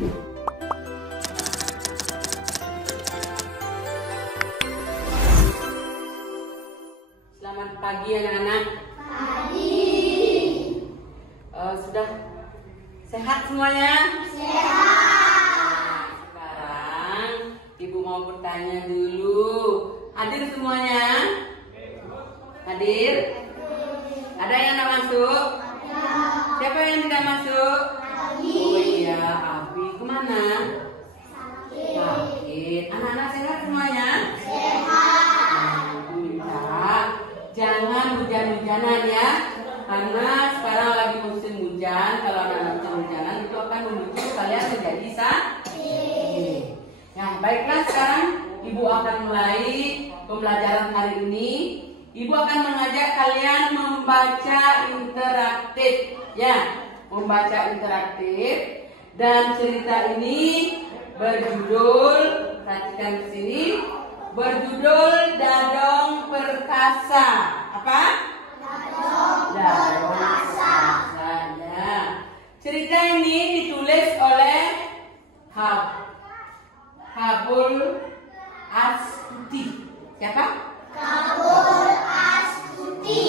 Selamat pagi anak-anak. Pagi. Sudah sehat semuanya? Sehat. Sekarang Ibu mau bertanya dulu. Hadir semuanya? Hadir? Ada yang tidak masuk? Siapa yang tidak masuk? Oh iya, Abi kemana? Sakit. Anak-anak sehat semuanya? Jangan hujan-hujanan ya, karena sekarang lagi musim hujan. Kalau anak hujan-hujanan itu akan memicu kalian menjadi sakit. Nah, baiklah, sekarang Ibu akan mulai pembelajaran hari ini. Ibu akan mengajak kalian membaca interaktif, ya, membaca interaktif. Dan cerita ini berjudul, perhatikan di sini. Berjudul Dadong Perkasa. Apa? Dadong Perkasa. Ya. Cerita ini ditulis oleh Kabul Astuti. Siapa? Kabul Astuti.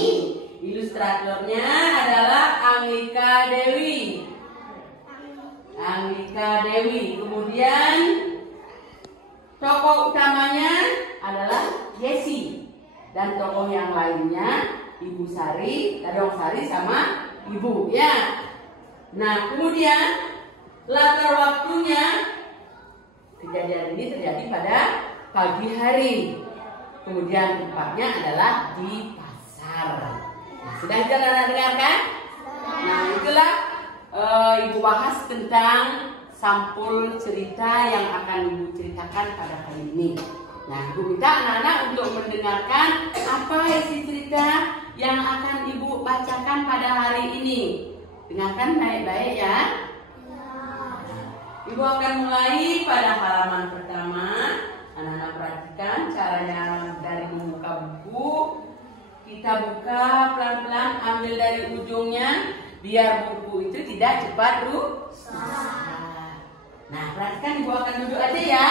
Ilustratornya adalah Anglika Dewi. Anglika Dewi. Kemudian tokoh utamanya adalah Yesi, dan tokoh yang lainnya Ibu Sari, Dadong Sari sama Ibu, ya. Nah, kemudian latar waktunya, kejadian ini terjadi pada pagi hari. Kemudian tempatnya adalah di pasar. Nah, sudah kita dengarkan? Nah, itulah Ibu bahas tentang sampul cerita yang akan Ibu ceritakan pada kali ini. Nah, Ibu minta anak-anak untuk mendengarkan apa isi cerita yang akan Ibu bacakan pada hari ini. Dengarkan baik-baik ya. Ibu akan mulai pada halaman pertama. Anak-anak perhatikan caranya dari membuka buku. Kita buka pelan-pelan, ambil dari ujungnya, biar buku itu tidak cepat rusak. Nah, perhatikan, Ibu akan duduk aja ya.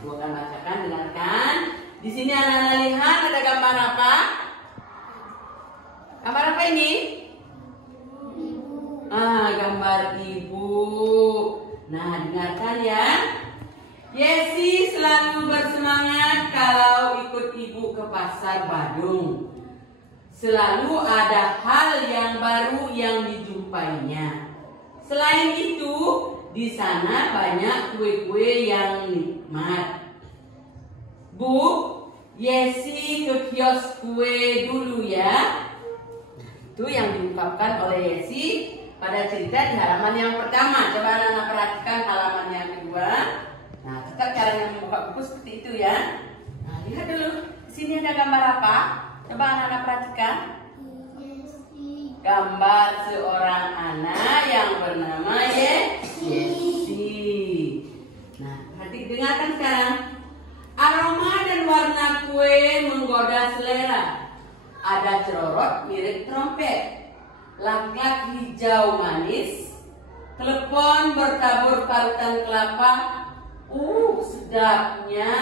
Ibu akan bacakan, dengarkan. Di sini anak-anak lihat ada gambar apa? Gambar apa ini? Gambar ibu. Nah, dengarkan ya. Yesi selalu bersemangat kalau ikut ibu ke pasar Badung. Selalu ada hal yang baru yang dijumpainya. Selain itu, di sana banyak kue-kue yang nikmat. Bu, Yesi ke kios kue dulu ya. Itu yang diungkapkan oleh Yesi pada cerita di halaman yang pertama. Coba anak-anak perhatikan halaman yang kedua. Nah, tetap caranya membuka buku seperti itu ya. Nah, lihat dulu. Di sini ada gambar apa? Coba anak-anak perhatikan. Gambar seorang anak yang bernama Yesi. Nah, dengarkan sekarang. Aroma dan warna kue menggoda selera. Ada cerorot mirip trompet. Lak-lak hijau manis. Telepon bertabur parutan kelapa. Sedapnya.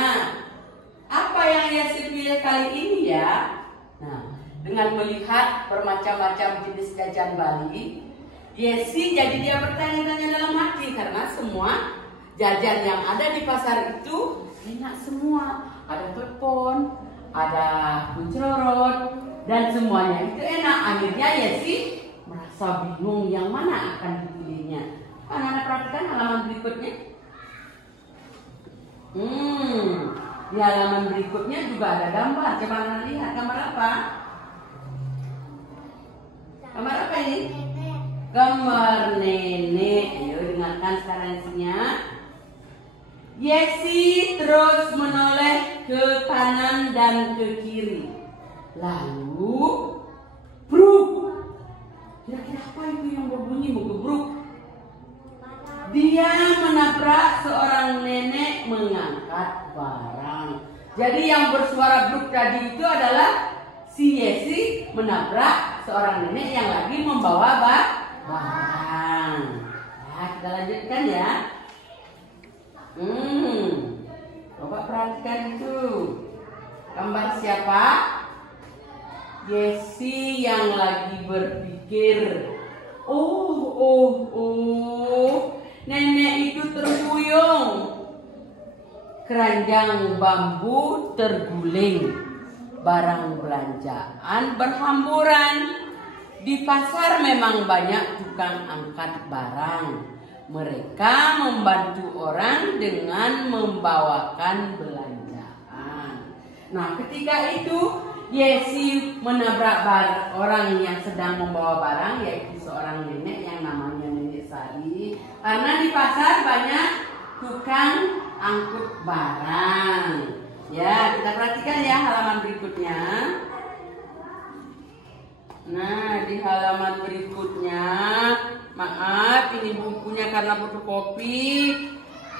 Apa yang Yesi pilih kali ini ya? Nah, dengan melihat bermacam-macam jenis jajan Bali, Yesi jadi dia bertanya-tanya dalam hati, karena semua jajan yang ada di pasar itu enak semua. Ada telepon, ada kuncerorot, dan semuanya itu enak. Akhirnya Yesi merasa bingung yang mana akan dipilihnya. Anak-anak perhatikan halaman berikutnya. Di halaman berikutnya juga ada gambar. Coba anak lihat gambar apa? Gambar apa ini? Gambar nenek. Ayo dengarkan sekarang isinya. Yesi terus menoleh ke kanan dan ke kiri. Lalu bruk. Kira-kira apa itu yang berbunyi bergebruk? Dia menabrak seorang nenek mengangkat barang. Jadi yang bersuara bruk tadi itu adalah si Yesi menabrak seorang nenek yang lagi membawa barang. Nah, kita lanjutkan ya. Coba perhatikan itu. Gambar siapa? Yesi yang lagi berpikir. Nenek itu terhuyung. Keranjang bambu terguling. Barang belanjaan berhamburan. Di pasar memang banyak tukang angkat barang. Mereka membantu orang dengan membawakan belanjaan. Nah, ketika itu Yesi menabrak orang yang sedang membawa barang, yaitu seorang nenek yang namanya Nenek Sari. Karena di pasar banyak tukang angkut barang. Ya, kita perhatikan ya halaman berikutnya. Nah, di halaman berikutnya, maaf ini bukunya karena fotokopi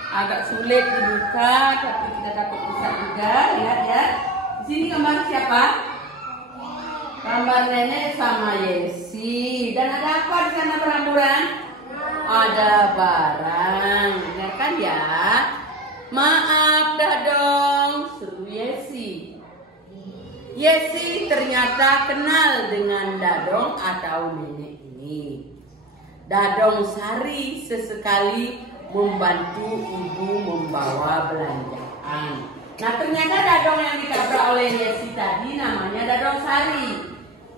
agak sulit dibuka, tapi kita dapat bisa juga. Lihat ya. Di sini gambar siapa? Gambar nenek sama Yesi. Dan ada apa di sana berhamburan? Ada barang. Dengarkan ya. Maaf dah dong, seru Yesi. Yesi ternyata kenal dengan Dadong atau nenek ini. Dadong Sari sesekali membantu ibu membawa belanjaan. Nah, ternyata Dadong yang ditabrak oleh Yesi tadi namanya Dadong Sari.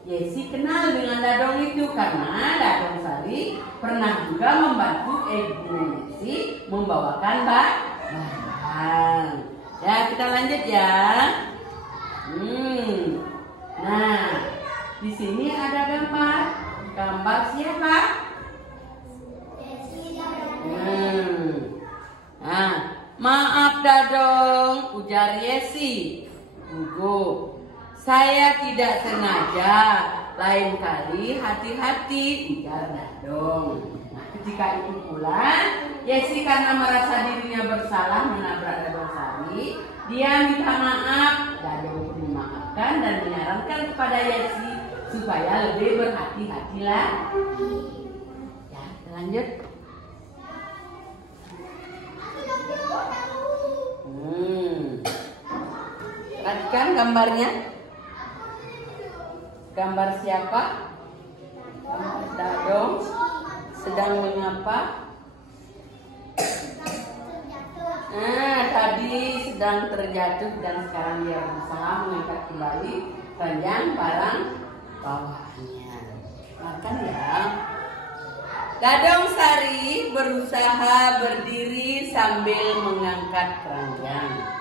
Yesi kenal dengan Dadong itu karena Dadong Sari pernah juga membantu ibu Yesi membawakan barang. Ya, kita lanjut ya. Nah, di sini ada gambar. Gambar siapa? Nah, maaf Dadong, ujar Yesi. Gugup. Saya tidak sengaja. Lain kali hati-hati, ujar Dadong. Nah, ketika itu pula, Yesi karena merasa dirinya bersalah menabrak Dadong Sari, dia minta maaf. Dadong pun memaafkan dan menyarankan kepada Yesi supaya lebih berhati-hatilah. Ya, kita lanjut. Perhatikan gambarnya. Gambar siapa? Dadong sedang mengapa? Nah, tadi sedang terjatuh dan sekarang dia berusaha mengangkat kembali keranjang barang bawaannya. Makan ya. Dadong Sari berusaha berdiri sambil mengangkat keranjang.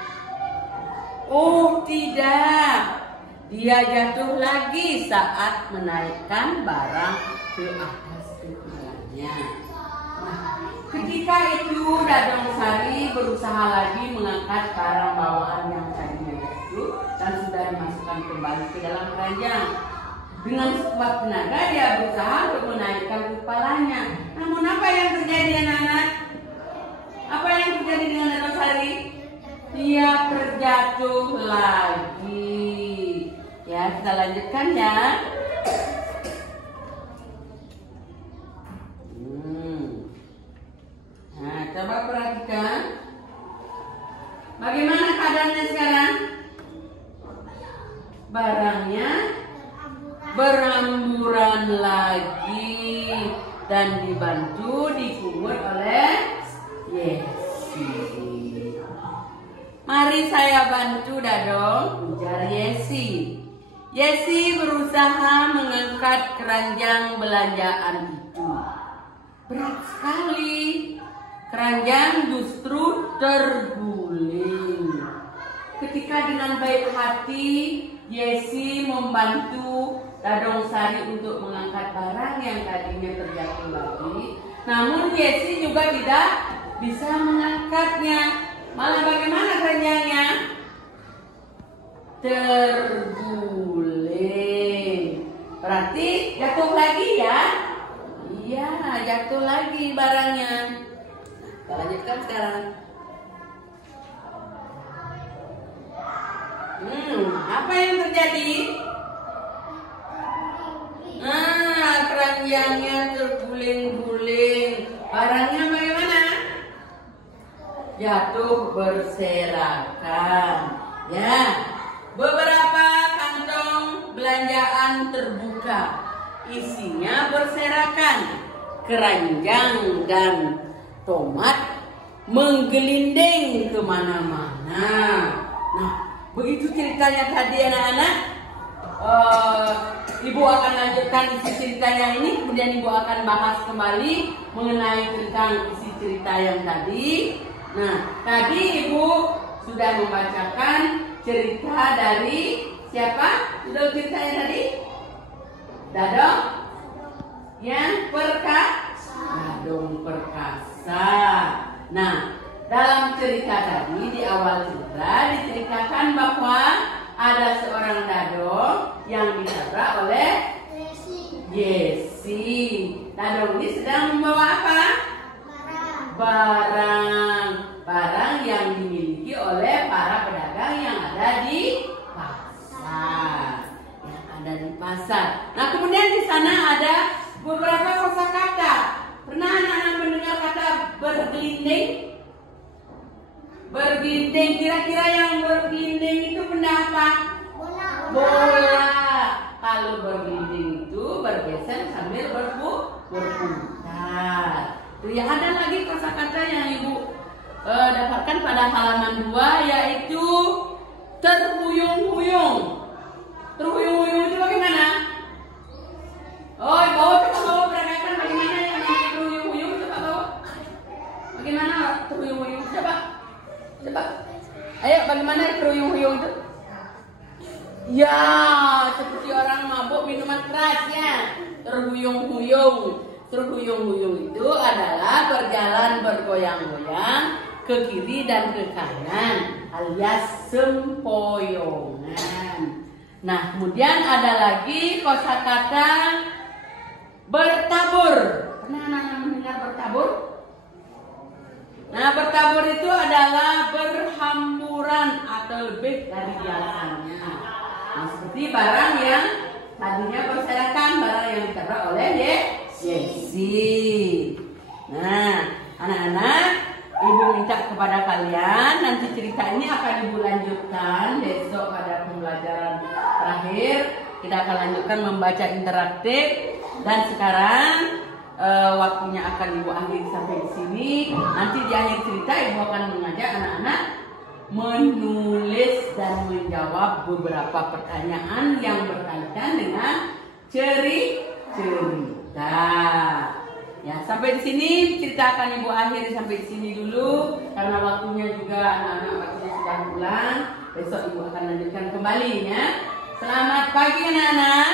Oh tidak, dia jatuh lagi saat menaikkan barang ke atas kepalanya. Nah, ketika itu Dadong Sari berusaha lagi mengangkat barang bawaan yang tadinya jatuh dan sudah dimasukkan kembali ke dalam keranjang. Dengan sekuat tenaga dia berusaha untuk menaikkan kepalanya. Namun apa yang terjadi anak-anak? Apa yang terjadi dengan Dadong Sari? Dia terjatuh lagi. Ya, kita lanjutkan ya. Nah, coba perhatikan. Bagaimana keadaannya sekarang? Barangnya berhamburan lagi dan dibantu dikumur oleh Yesi. Mari saya bantu Dadong, ujar Yesi. Yesi berusaha mengangkat keranjang belanjaan itu. Berat sekali. Keranjang justru terguling. Ketika dengan baik hati Yesi membantu Dadong Sari untuk mengangkat barang yang tadinya terjatuh lagi. Namun Yesi juga tidak bisa mengangkatnya. Malah bagaimana keranjangnya? Terguling. Berarti jatuh lagi ya? Iya, jatuh lagi barangnya. Kita lanjutkan sekarang. Apa yang terjadi? Keranjangnya terguling. jatuh berserakan. Ya, beberapa kantong belanjaan terbuka, isinya berserakan. Keranjang dan tomat menggelinding kemana-mana. Nah, begitu ceritanya tadi anak-anak. Ibu akan lanjutkan isi ceritanya ini, kemudian ibu akan bahas kembali mengenai tentang isi cerita yang tadi. Nah, tadi ibu sudah membacakan cerita dari siapa? Sudah ceritanya tadi? Dadong yang Dadong perkasa. Nah, dalam cerita tadi di awal cerita diceritakan bahwa ada seorang dadong yang ditabrak oleh Yesi. Dadong ini sedang membawa apa? Barang yang dimiliki oleh para pedagang yang ada di pasar. Nah, kemudian di sana ada beberapa kosakata. Pernah anak-anak mendengar kata bergelinding? Bergelinding, kira-kira yang bergelinding itu benda apa? Bola. Kalau bergelinding itu bergeser sambil berputar. Ya, ada lagi kosakata yang ibu dapatkan pada halaman 2, yaitu terhuyung-huyung. Terhuyung-huyung itu bagaimana? Oh, coba peragakan bagaimana yang terhuyung-huyung, coba bawa. Bagaimana terhuyung-huyung? Coba. Ayo, bagaimana terhuyung-huyung itu? Ya, seperti orang mabuk minuman keras ya. Terhuyung-huyung. Terhuyung-huyung itu adalah berjalan bergoyang-goyang ke kiri dan ke kanan, alias sempoyongan. Nah, kemudian ada lagi kosakata bertabur. Pernah anak-anak mendengar bertabur? Nah, bertabur itu adalah berhamburan atau lebih dari biasanya. Nah, seperti barang yang tadinya berserakan, barang yang ditabrak oleh Yesi. Nah, anak-anak, ibu minta kepada kalian, nanti cerita ini akan ibu lanjutkan besok pada pembelajaran terakhir. Kita akan lanjutkan membaca interaktif. Dan sekarang waktunya akan ibu akhiri sampai di sini. Nanti di akhir cerita ibu akan mengajak anak-anak menulis dan menjawab beberapa pertanyaan yang berkaitan dengan cerita. Ya, sampai di sini cerita akan ibu akhiri sampai di sini dulu karena waktunya juga anak-anak waktunya sudah pulang. Besok ibu akan lanjutkan kembali ya. Selamat pagi anak-anak.